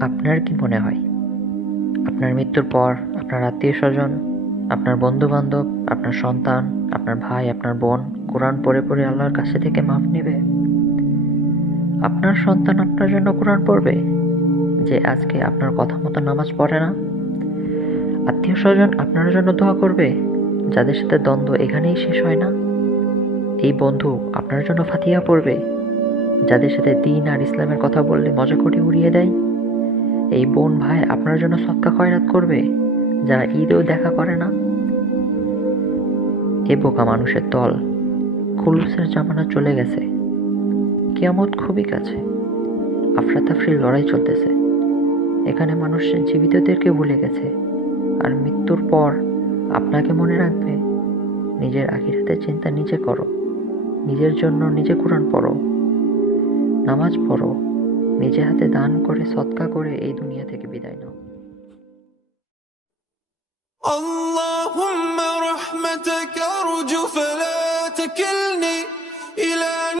আপনার কি মনে হয় আপনার মৃত্যুর পর আপনার আত্মীয়স্বজন, আপনার বন্ধু-বান্ধব, আপনার সন্তান, আপনার ভাই, আপনার বোন কোরআন পড়ে পড়ে আল্লাহর কাছে থেকে মাফ নেবে? আপনার সন্তান আপনার জন্য কোরআন পড়বে যে আজকে আপনার কথা মতো নামাজ পড়ে না? আত্মীয়স্বজন আপনার জন্য দোয়া করবে যাদের সাথে দ্বন্দ্ব এখানেই শেষ হয় না? এই বন্ধু আপনার জন্য ফাতিহা পড়বে যাদের সাথে দ্বীন আর ইসলামের কথা বললে মজা করে উড়িয়ে দেয়? এই বোন ভাই আপনার জন্য সদকা খয়রাত করবে যারা ঈদেও দেখা করে না? এ বোকা মানুষের দল, খুলুসের জামানা চলে গেছে, কিয়ামত খুবই কাছে, আফরাতাফরির লড়াই চলতেছে। এখানে মানুষ জীবিতদেরকে ভুলে গেছে, আর মৃত্যুর পর আপনাকে মনে রাখবে। নিজের আখিরাতের চিন্তা নিজে করো, নিজের জন্য নিজে কোরআন পড়ো, নামাজ পড়ো, নিজে হাতে দান করে সদকা করে এই দুনিয়া থেকে বিদায় নাও। اللهم رحمتك أرجو فلا تكلني